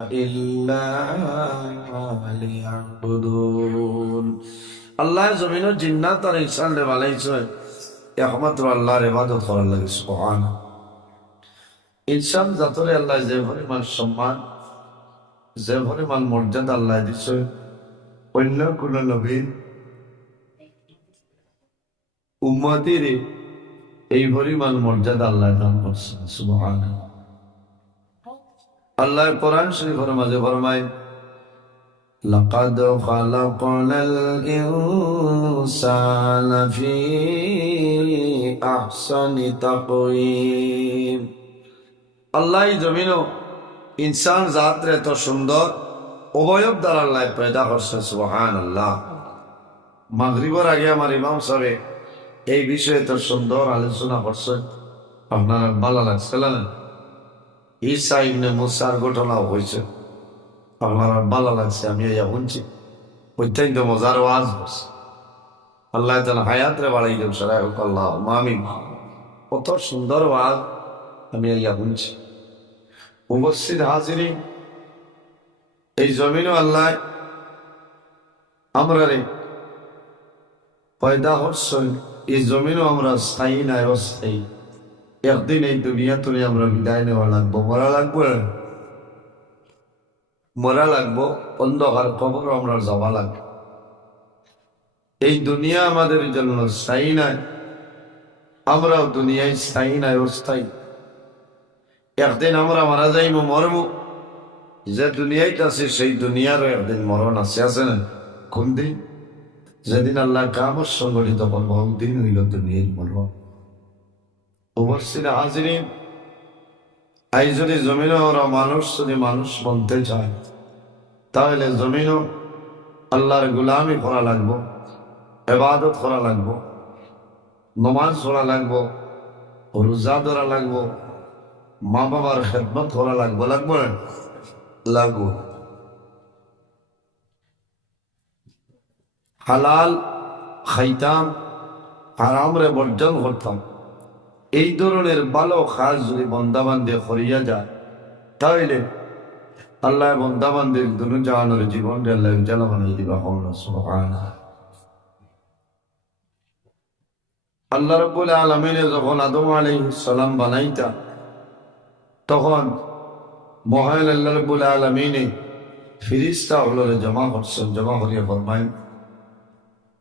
إلا ليعبدون আল্লাহ জমিন জিন্নাত আর ইনসান রে বানাইছে একমাত্র আল্লাহর ইবাদত করার লাগে। সুবহানাল্লাহ। ইনসান জাতরে আল্লাহ যে পরিমাণ সম্মান, যে পরিমাণ মর্যাদা আল্লাহ দিছে, অন্য কোন নবী উম্মতির এই পরিমাণ মর্যাদা আল্লাহ দান করছে। সুবহানাল্লাহ। আল্লাহ কোরআন শরীফের মাঝে ফরমায়, لقد خلقنا الإنسان في أحسن تقويم। আল্লাহ জমিন ইনসান জাতরে এত সুন্দর অবয়ব দ্বারা আল্লাহ পয়দা করছে। সুবহানাল্লাহ। মাগরিবের আগে আমার ইমাম সাহেব এই বিষয়ে এত সুন্দর আলোচনা করছে, আপনার ভালো লাগছে না? ঈসা ইবনে মুসার ঘটনাও হয়েছে, আপনার ভালো লাগছে? আমি শুনছি, অত্যন্ত মজার ওয়াজ করছে। আল্লাহ তাআলা হায়াত রে বাড়াই দেব সারা আল্লাহ আমিন। কত সুন্দর ওয়াজ আমি শুনছি। উপস্থিত হাজিরিন, এই জমিনও আল্লাহ আমরা রে পয়দা করছেন। এই জমিনও আমরা স্থায়ী নাই, অস্থায়ী। একদিন এই দুনিয়া তুলে আমরা বিদায় নেওয়া লাগবো, মরা লাগবো, মরা লাগবো, অন্ধকার কবর আমরা যাওয়া লাগবে। এই দুনিয়া আমাদের জন্য স্থায়ী নাই, আমরাও দুনিয়ায় স্থায়ী নাই, অস্থায়ী। একদিন আমরা মারা যাইব, মরব। যে দুনিয়াতে আছে সেই দুনিয়ারও একদিন মরণ আছে, আছে না? কোন দিন? যেদিন আল্লাহ কামত সংগঠিত করবো, দিন হইল দুনিয়ার মরণ। উপস্থিত হাজিরিন, এই যদি জমিনে ওরা মানুষ যদি মানুষ বলতে চায়, তাহলে জমিনও আল্লাহর গোলামি করা লাগবো, ইবাদত করা লাগবো, নমাজ পড়া লাগবো, রোজা ধরা লাগবো, মা বাবার খেদমত করা লাগবো, লাগবো না? লাগবো। হালাল খাইতাম, হারাম রে বর্জন করতাম। এই ধরনের ভালো কাজ যদি বন্দাবান্ধে করিয়া যায়, তাহলে আল্লাহ বন্দাবান্ধের দুনু জাহানের জীবন আল্লাহ উজালা বানাই দিবা। সুবহানাল্লাহ। আল্লাহ রাব্বুল আলামিন যখন আদম আলাইহিস সালাম বানাইতা, তখন মহান আল্লাহ রাব্বুল আলামিন ফেরেশতা গুলোরে জমা করছেন। জমা করিয়া ফরমায়,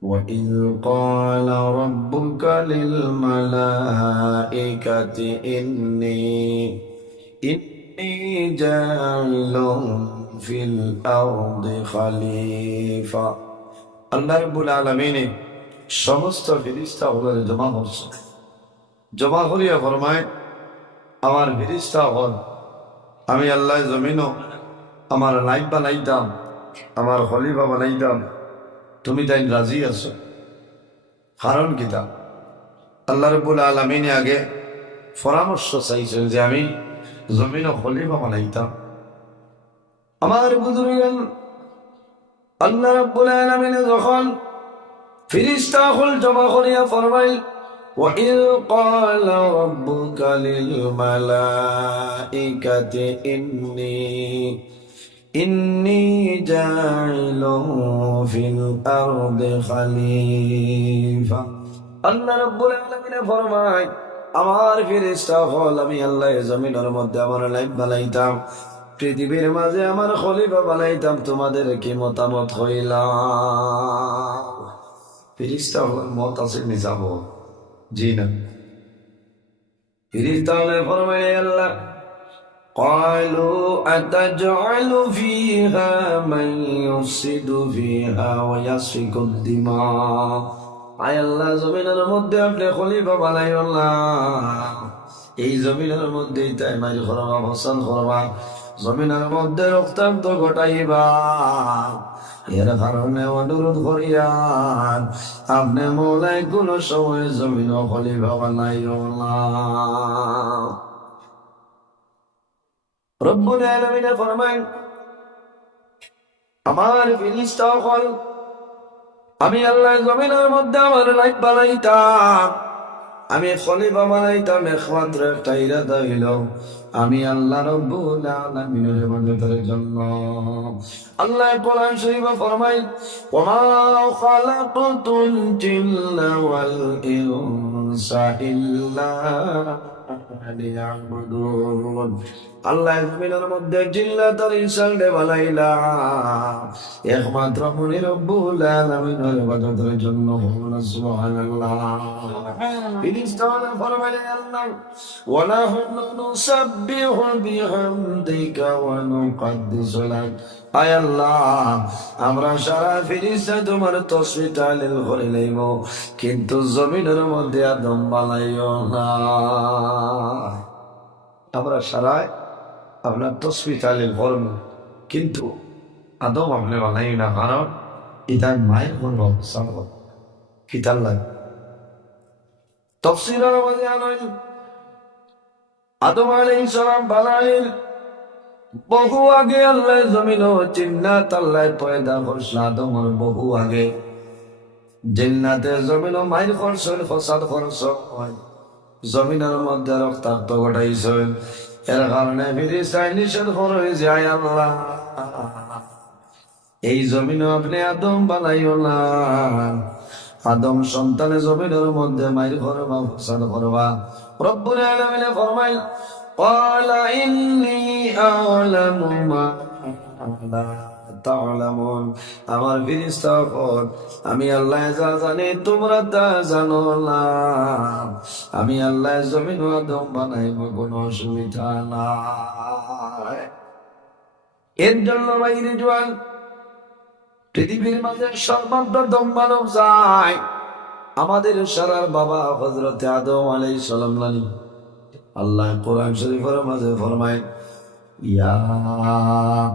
وَإِذْ قَالَ رَبُّكَ لِلْمَلَائِكَةِ إِنِّي جَاعِلٌ فِي الْأَرْضِ خَلِيفَةً। আল্লাহ রাব্বুল আলামিন সমস্ত ফেরেশতা গুলোরে জমা করছেন। জমা করিয়া ফরমায়, আমার ফেরেশতা হল, আমি আল্লাহ জমিনও আমার লাইফ বানাইতাম, আমার খলিফা বানাইতাম, তুমি তাই রাজি আছো? কারণ কিতা? আল্লাহ রাব্বুল আলামিন আগে পরামর্শ চাইছেন যে আমি জমিনও খলিফা বানাইতাম। আমার বুজুর্গান, আল্লাহ রাব্বুল আলামিন যখন ফেরেশতা হল জমা করিয়া ফরমাইল, وَإِذْ قَالَ رَبُّكَ لِلْمَلَائِكَةِ إِنِّي جَاعِلٌ فِي الْأَرْضِ خَلِيفَةً। আল্লাহ রাব্বুল আলামিন ফরমায়, আমার ফেরেশতা হল, আমি আল্লাহ জমিনের মধ্যে আমার লাইফ বানাইতাম, পৃথিবীর মাঝে আমার খলিফা বানাইতাম। তোমাদের কি মতামত হইলাম? ফেরেশতা হল মত আছে নি যাব? জি না। ফেরেশতা হলে ফরমায়, আল্লাহ قالوا أتجعل فيها من يفسد فيها ويسفك الدماء। আয় আল্লাহ, জমিনের মধ্যে আপনি খলিফা বানাই আল্লাহ, এই জমিনের মধ্যে তাই মারি করবা, ফসল করবা, জমিনের মধ্যে রক্তাক্ত ঘটাইবা। এর কারণে অনুরোধ করিয়ান আপনি মৌলাই কোন সময় জমিন খলিফা বানাই আল্লাহ। রব্বুল আলামিন ফরমায়, আমার ফেরেশতা হল, আমি আল্লাহ জমিনের মধ্যে আমার লাইফ বানাইতাম, আমি খলিফা বানাইতাম একমাত্র একটা ইরাদা হইল আমি আল্লাহ রাব্বুল আলামিনের ইবাদতের জন্য। আল্লাহ কোরআন শরীফে ফরমায় ওয়া মা খালাকতুল জিন্না ওয়াল ইনসা ইল্লা লিয়াবুদুন। আল্লাহ জমিনের মধ্যে জিন্নাত আর ইনসানকে বানাইলা একমাত্র মনি রব্বুল আলামিনের ইবাদতের জন্য। সুবহানাল্লাহ। ফিরিস্তারা ফরমাইলেন আল্লাহ ওয়া নাহনু নুসাব্বিহু বিহামদিকা ওয়া নুকদ্দিসু লাক। আয় আল্লাহ, আমরা সারা ফিরিস্তা তোমার তাসবিহ তাহলিল করে লইব, কিন্তু জমিনের মধ্যে আদম বানাইও না। আমরা সারা আপনার তাসবিহ তাহলিল করব, কিন্তু আদম আপনি বানাই না, কারণ এটা মায়ের কোন অবস্থা কিতাল লাগে। তাফসীরের মধ্যে আনেন আদম আলাইহিস সালাম বানাইল বহু আগে আল্লাহ জমিন ও জিন্নাত আল্লাহ পয়দা করছে আদমের বহু আগে। জিন্নাতে জমিন ও মাইর করছেন, ফসাদ করছেন, জমিনের মধ্যে রক্তাক্ত ঘটাইছেন। এর কারণে ফিরিস্তায় নিষেধ করে যায় আল্লাহ এই জমিন আপনি আদম বানাইও না। আদম সন্তানে জমিনের মধ্যে মাইর করবা, ফসাদ করবা। রব্বুল আলামিন ফরমাইল ক্বালা ইন্নী আ'লামু মা লা তা'লামুন। আমার ফেরেশতাগণ, আমি আল্লাহ যা জানি তোমরা তা জানো না। আমি আল্লাহ জমিন আদম বানাইব, কোনো অসুবিধা নাই। এর জন্য বাইরে জোয়ান পৃথিবীর মাঝে সর্বপ্রথম মানব যায় আমাদের সারার বাবা হযরত আদম আলাইহিস সালাম নানি। আল্লাহ কোরআন শরীফের মাঝে ফরমায় ইয়া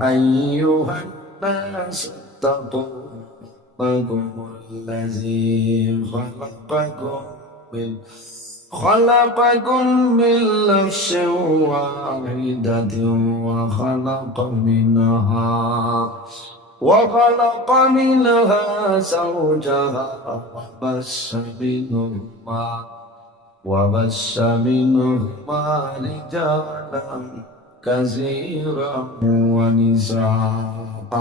আইয়ুহান নাস তাকু রাব্বাকুমুল্লাযী খালাকাকুম মিন নাফসিন ওয়াহিদাতিন ওয়া খালাকা মিনহা وخلق منها زوجها وبث منهما رجالا كثيرا ونساء।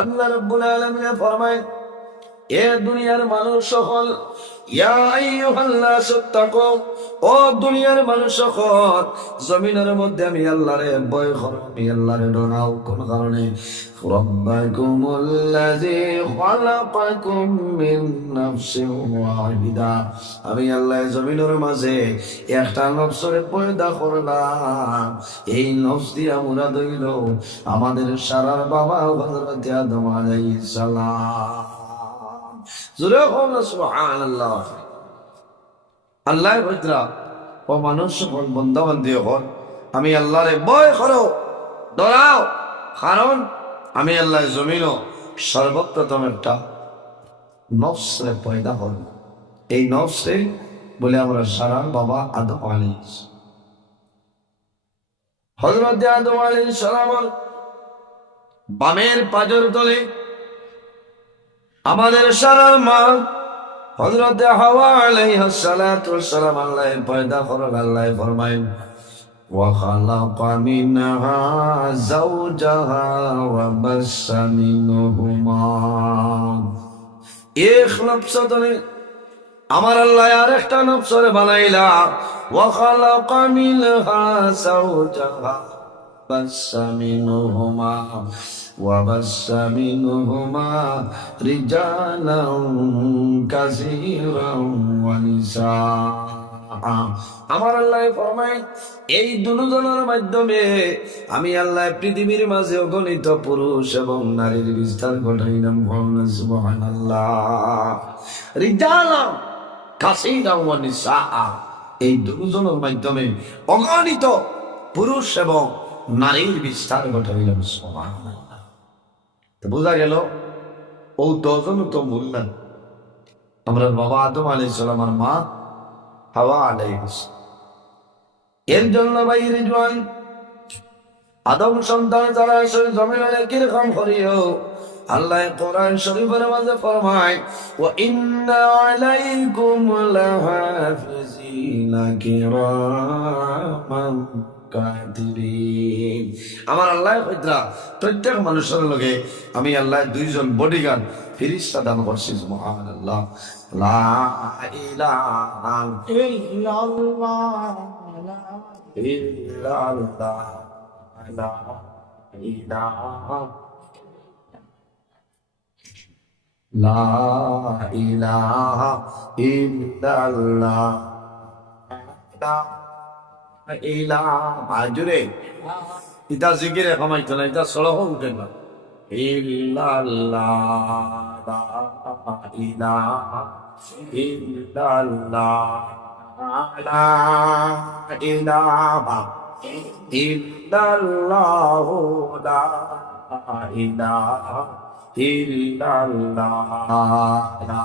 আল্লাহ রাব্বুল আলামিন ফরমায় এ দুনিয়ার মানুষ সকল, ইয়া আইয়ুহান নাস তাকু, ও দুনিয়ার মানুষ সকল, জমিনের মধ্যে আমি আল্লাহরে ভয় করো, আমি আল্লাহরে ডরাও। কোন কারণে? রাব্বাকুমুল্লাযী খালাকাকুম মিন নাফসিন ওয়াহিদা, আমি আল্লাহ জমিনের মাঝে একটা নফসরে পয়দা করলাম। এই নফস দিয়া মুরাদ হইল আমাদের সারার বাবা হযরত আদম আলাইহিস সালাম। জোরে বলো সুবহানাল্লাহ। আল্লাহ বৈদ্রা ও মানুষ সকল বান্দা বান্দি হল, আমি আল্লাহরে ভয় করো, ডরাও, কারণ আমি আল্লাহ জমিনও সর্বপ্রথম একটা নফসে পয়দা হল। এই নফসে বলে আমরা সারা বাবা আদম আলাইহিস হযরত আদম আলাইহিস সালামের বামের পাজর তলে আমাদের সারার মা হযরত হাওয়া আলাইহিস সালাতু ওয়াস সালাম আল্লাহ পয়দা করলেন। আল্লাহ ফরমায় ওয়া খালাকা মিনহা যাওজাহা ওয়া বাসসা মিনহুমা। এক নফস তলে আমার আল্লাহ আরেকটা নফসরে বানাইলা, ওয়া খালাকা মিনহা যাওজাহা বাসসা মিনহুমা وبث منهما رجالا كثيرا ونساء। আমার আল্লাহ ফরমায় এই দুজনের মাধ্যমে আমি আল্লাহ পৃথিবীর মাঝে অগণিত পুরুষ এবং নারীর বিস্তার ঘটাইলাম। সুবহানাল্লাহ। রিজালা কাসীরা ওয়া নিসা, এই দুজনের মাধ্যমে অগণিত পুরুষ এবং নারীর বিস্তার ঘটাইলাম। সুবহানাল্লাহ। বোঝা গেল ও দজন তো মূল্যান আমরা বাবা আদম আলাইহিস সালাম আর মা হাওয়া আলাইহিস। এর জন্য ভাই রিজওয়ান আদম সন্তান যারা আসলে জমিনে কিরকম করিও আল্লাহ কোরআন শরীফের মাঝে ফরমায় ওয়া ইন্না আলাইকুম লাহাফিজিনা কিরামান কাতিবিন। আমার আল্লাহ কইতরা প্রত্যেক মানুষের লগে আমি আল্লাহ দুইজন বডিগার্ড ফেরেশতা দান করছি। সুবহানাল্লাহ। লা ইলাহা ইল্লাল্লাহ লা ইল্লাল্লাহ লা ইলাহা লা ইলাহা ইল্লাল্লাহ লা ইলাহা জুরে ইতা জিকিরে কমাইতো না, ইতা সলহ উঠে না। ইল্লাল্লাহ লা ইলাহা ইল্লাল্লাহ লা ইলাহা ইল্লাল্লাহ লা ইলাহা ইল্লাল্লাহ লা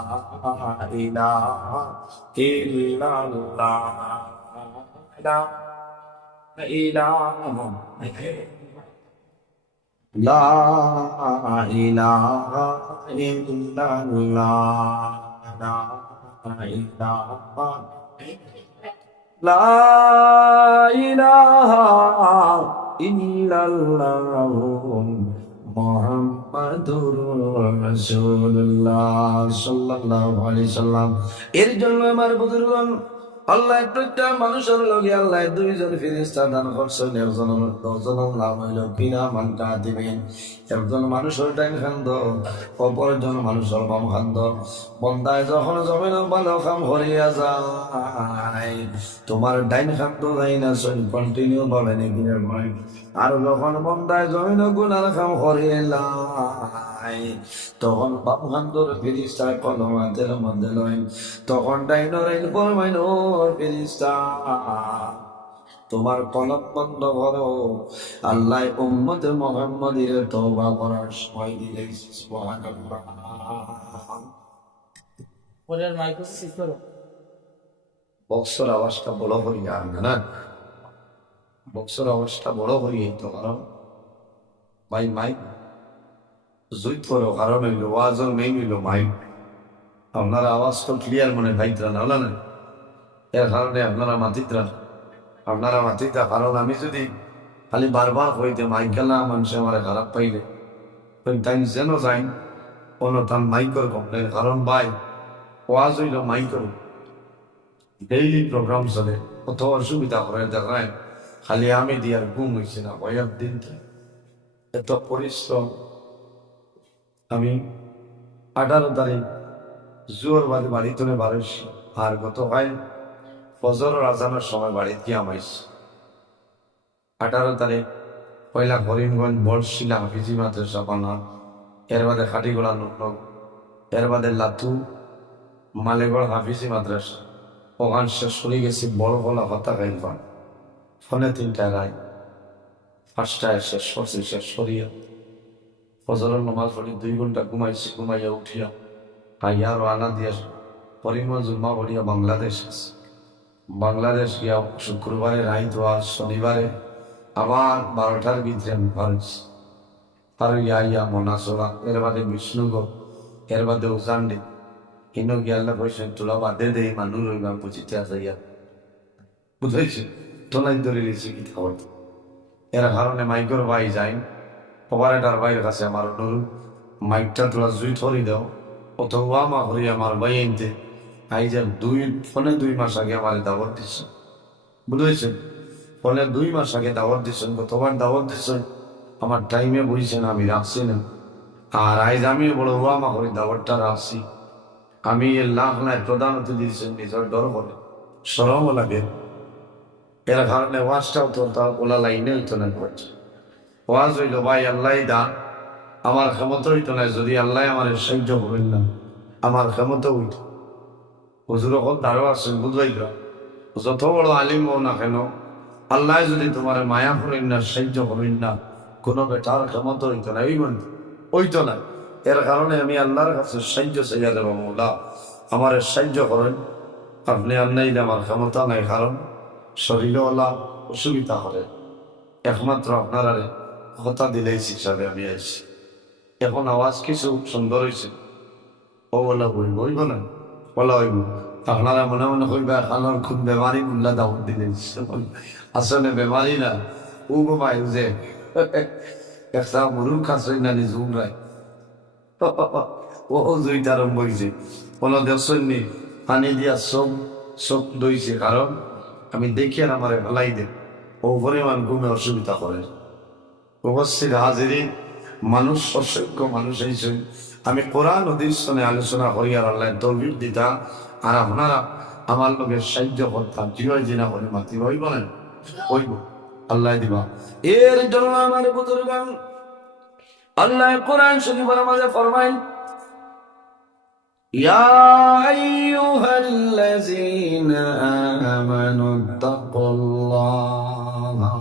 ইলাহা ইল্লাল্লাহ লা ইলাহা লা ইলাহা ইল্লাল্লাহ লা ইলাহা লা ইলাহা ইল্লাল্লাহ মুহাম্মাদুর রাসূলুল্লাহ সাল্লাল্লাহু আলাইহি সাল্লাম। এর জন্য আমার বুজুর্গগণ আল্লাহ প্রত্যেক মানুষের লগে আল্লাহ দুইজন ফেরেশতা দান করছেন। একজনের নাম হইল কিরামান কাতিবিন। একজন মানুষের ডাইন খান্দ, অপরজন মানুষের বাম খান্দ। বন্দায় যখন জমিন ভালো কাম করিয়া যায়, তোমার ডাইন খান্দ যাই না কন্টিনিউ ভাবে নাকি নয়। আর যখন বন্দায় জমিন গুনার কাম করিয়া তখন বাম খান্দর ফেরেশতা কলম হাতের মধ্যে লয়। তখন ডাইনর আইন ফরমাইন ও ফেরেশতা তোমার কলম বন্ধ করো। আল্লাহ উম্মতে মুহাম্মাদের তওবা করার সময় দিলে। সুবহানাল্লাহ। পরের মাইক্রো ঠিক করো। বক্সর আওয়াজটা বড় হয়ে যাবে না, বক্সর আওয়াজটা বড় হয়ে তো কারণ ভাই মাইক জুইত করো, কারণ হইল ওয়াজর মেইন হইল মাইক। আপনার আওয়াজ তো ক্লিয়ার মনে পাইতরা না, না এর কারণে আপনারা মাতিতরা, আপনারা মাতিতা। কারণ আমি যদি খালি বারবার হইতে মাইক গেলা মানুষ আমার খারাপ পাইলে তাই যেন যাই কোনো তার মাইকর কমপ্লেন। কারণ ভাই ওয়াজ হইল মাইকর ডেইলি প্রোগ্রাম চলে, কত অসুবিধা করে দেখায়। খালি আমি দিয়ার ঘুম হয়েছে না কয়েক দিন এত পরিশ্রম। আমি 18 তারিখ জোর বাদে বাড়িতে বাড়িছি, আর গতকাল ফজরের আজানের সময় বাড়িতে গিয়ে আমাইছি। 18 তারিখ পয়লা করিমগঞ্জ বলশিলা হাফিজি মাদ্রাসা বানা, এর বাদে খাটিগোড়া নুনক, এর বাদে লাতু মালেগড় হাফিজি মাদ্রাসা। ওখান শেষ করে গেছি বড় বলা হতা গাইল পান ফোনে 3টায় রায় 5টায় শেষ করছি। শেষ করিয়া ফজরের নামাজ পড়ি 2 ঘন্টা ঘুমাইছি। ঘুমাইয়া উঠিয়া আইয়া রানা দিয়া করিমগঞ্জ জুম্মা পড়িয়া বাংলাদেশ আছে। বাংলাদেশ গিয়া শুক্রবারে রাইত ওয়াজ, শনিবারে আবার 12টার ভিতরে আমি পারছি। আর ইয়া মনাসোলা, এর বাদে বিষ্ণুগড়, এর বাদে উজান্ডি ইনো গিয়াল্লা পয়সা তোলা বাদে দেই মানুষ রইবা বুঝিতে আছে ইয়া বুঝাইছি তোলাই ধরে লিছি কি খাবার। এর কারণে মাইকর ভাই যাই অপারেটার ভাইয়ের কাছে আমার অনুরোধ, মাইকটা তোলা জুই ধরি দাও অথবা মা করি আমার ভাই আনতে আই যে ফোনে 2 মাস আগে আমার দাওয়াত দিচ্ছে, বুঝেছেন? ফোনে 2 মাস আগে দাওয়াত দিচ্ছেন, কতবার দাওয়াত দিচ্ছেন আমার টাইমে বইছেন, আমি রাখছি না। আর আইজ আমি বড় মা করি দাওয়াতটা রাখছি। আমি লাখ নাই প্রধান অতি দিয়েছেন, নিজের ডর করে সরমও লাগে। এর কারণে ওয়াজটাও তো তার ওলা লাইনে হইতো না। ওয়াজ হইল ভাই আল্লাহ দান, আমার ক্ষমতা হইতো না যদি আল্লাহ আমার সাহায্য করেন না, আমার ক্ষমতা হইত। হুজুর এখন তারও আছেন বুঝবাইল, যত বড় আলিম হও না কেন আল্লাহ যদি তোমার মায়া করেন না, সাহায্য করেন না, কোনো বেটার ক্ষমতা হইতো না, হইতো না। এর কারণে আমি আল্লাহর কাছে সাহায্য চাইয়া দেব, মৌলা আমার সাহায্য করেন আপনি। আল্লাহ আমার ক্ষমতা নাই, কারণ শরীরওয়ালা অসুবিধা করে, একমাত্র আপনারা কথা দিলেই হিসাবে আমি আইছি। এখন আওয়াজ কিছু সুন্দর হয়েছে। ও বলা বই বইব না, বলা হইব। আপনারা মনে মনে কইবা খানোর খুব বেমারি উল্লা দাওয়াত দিলেন। আসলে বেমারি না, ও ঘুমাই যে একটা মরুর খাসই না নিজুম রায় ও জুইতে আরম্ভ হয়েছে। কোনো দেখছেননি পানি দিয়া সব সব দইছে, কারণ আমি দেখি আর আমার ফেলাই দেন ও পরিমাণ ঘুমে অসুবিধা করে। উপস্থিত হাজিরিন, মানুষ অসংখ্য মানুষ হয়েছে। আমি কোরআন হাদিস শুনে আলোচনা করি আর আল্লাহ তৌফিক দিতা, আর আপনারা আমার লোকের সাহায্য করতাম। জিওই জিনা করে মাতি হইব না, হইব আল্লাহ দিবা। এর জন্য আমার বুজুর্গান আল্লাহ কোরআন শরীফের মাঝে ফরমাইন, ইয়া আইয়ুহাল্লাযীনা আমানু তাকুল্লাহা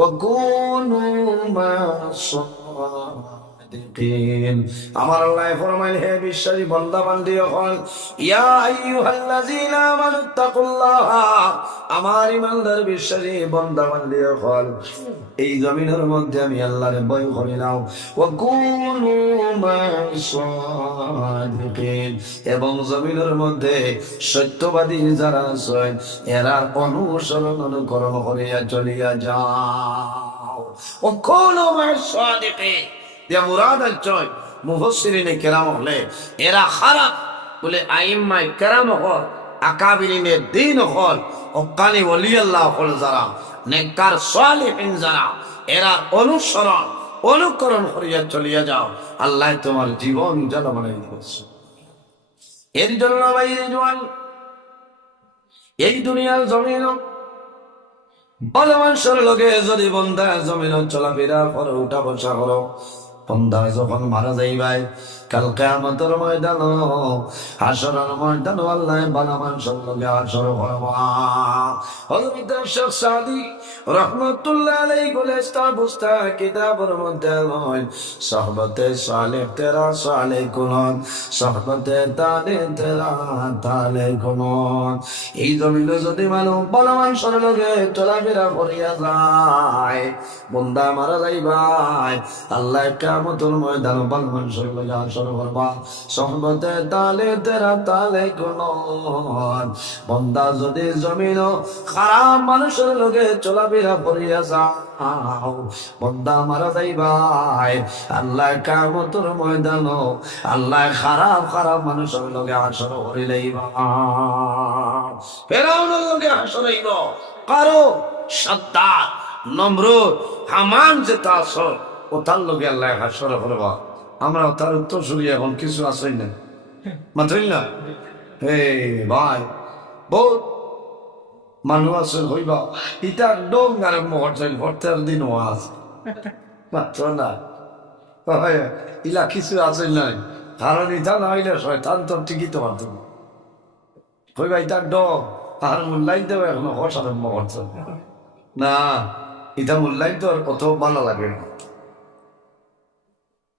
وكونوا مع الصادقين। আমার আল্লাহ ফরমাইল, হে বিশ্বাসী বান্দা বান্দি হল, ইয়া আইয়ুহাল্লাযীনা আমানুত্তাকুল্লাহ, আমার ঈমানদার বিশ্বাসী বান্দা বান্দি হল, এই জমিনের মধ্যে আমি আল্লাহর ভয় করি নাও। ওয়া কুনু মা'আস-সাদিকিন, এবং জমিনের মধ্যে সত্যবাদী যারা আছে এরা অনুসরণ অনুকরণ করিয়া চলিয়া যাও। ওয়া কুনু মা'আস-সাদিকিন, দিয়া মুরাদ আছে মুফাসসিরিনে কেরাম হলে এরা খারাপ বলে আইম্মায়ে কেরাম হল, আকাবিরিনে দ্বীন হল, হক্কানি ওলি আল্লাহ হল যারা, নেককার সালিহিন যারা, এরা অনুসরণ অনুকরণ করিয়া চলিয়া যাও, আল্লাহ তোমার জীবন যেন বানাই দিয়েছে। এর জন্য ভাই জওয়ান, এই দুনিয়ার জমিন ভালো মানুষের লোকে যদি বন্ধা জমিন চলাফেরা করো, উঠা বসা করো, বন্ধা যখন মারা যাইবাই কাল কিয়ামতের ময়দান হাশরের ময়দান আল্লাহ ভালো মানুষের লোকে হাশর করবা। হযরত শেখ সাদী রাহমাতুল্লাহ আলাইহি গুলিস্তান বুস্তা কিতাবের মধ্যে লয়, সাহবতে সালেহ তেরা সালেহ কুনন, সাহবতে তালে তেরা তালে কুনন। এই জমিনে যদি মানুষ ভালো মানুষের লোকে চলাফেরা করিয়া যায়, বন্ধা মারা যাইবাই আল্লাহ কিয়ামতের ময়দান ভালো মানুষের লোকে হাশর করবা। সাহবতে তালে তেরা তালে কুনন, বন্ধা যদি জমিন খারাপ মানুষের লোকে চলাফেরা করিয়া যাও, বন্ধা মারা যাইবাই আল্লাহ কিয়ামতের ময়দান আল্লাহ খারাপ খারাপ মানুষের লোকে হাশর করিলেইবা। ফেরাউনের লোকে হাশর হইব, কারো সাদ্দাত নমরুদ হামান যেটা আসর ও তার লোকে আল্লাহ হাশর করবা। আমরা তার উত্তর শুনি এখন কিছু আসেই না, মাত্রই না। হে ভাই, বহুত মানুষ আছে হইবা ইটা ডোং আরম্ভ হচ্ছে ভর্তার দিন আছে মাত্র না, ইলা কিছু আছে নাই, কারণ ইটা না হইলে শয়তান তো ঠিকই তো পারত হইবা ইটা ডং আর মূল্যায়ন দেবো এখনো হস আরম্ভ করছে না, ইটা মূল্যায়ন তো অত ভালো লাগে না।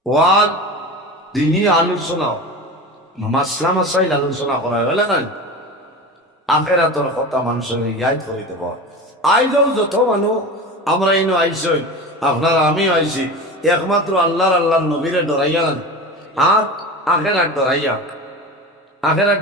ওয়াদ দিনই আলোচনা মাসলা মাসাইল আলোচনা করা হলে না, আখেরাতের কথা মানুষের ইয়াদ করে দেব। আইজও যত মানুষ আমরা ইনো আইসই, আপনারা আমি আইছি একমাত্র আল্লাহর নবীরে ডরাইয়া না, আর আখেরাত ডরাইয়া, আখেরাত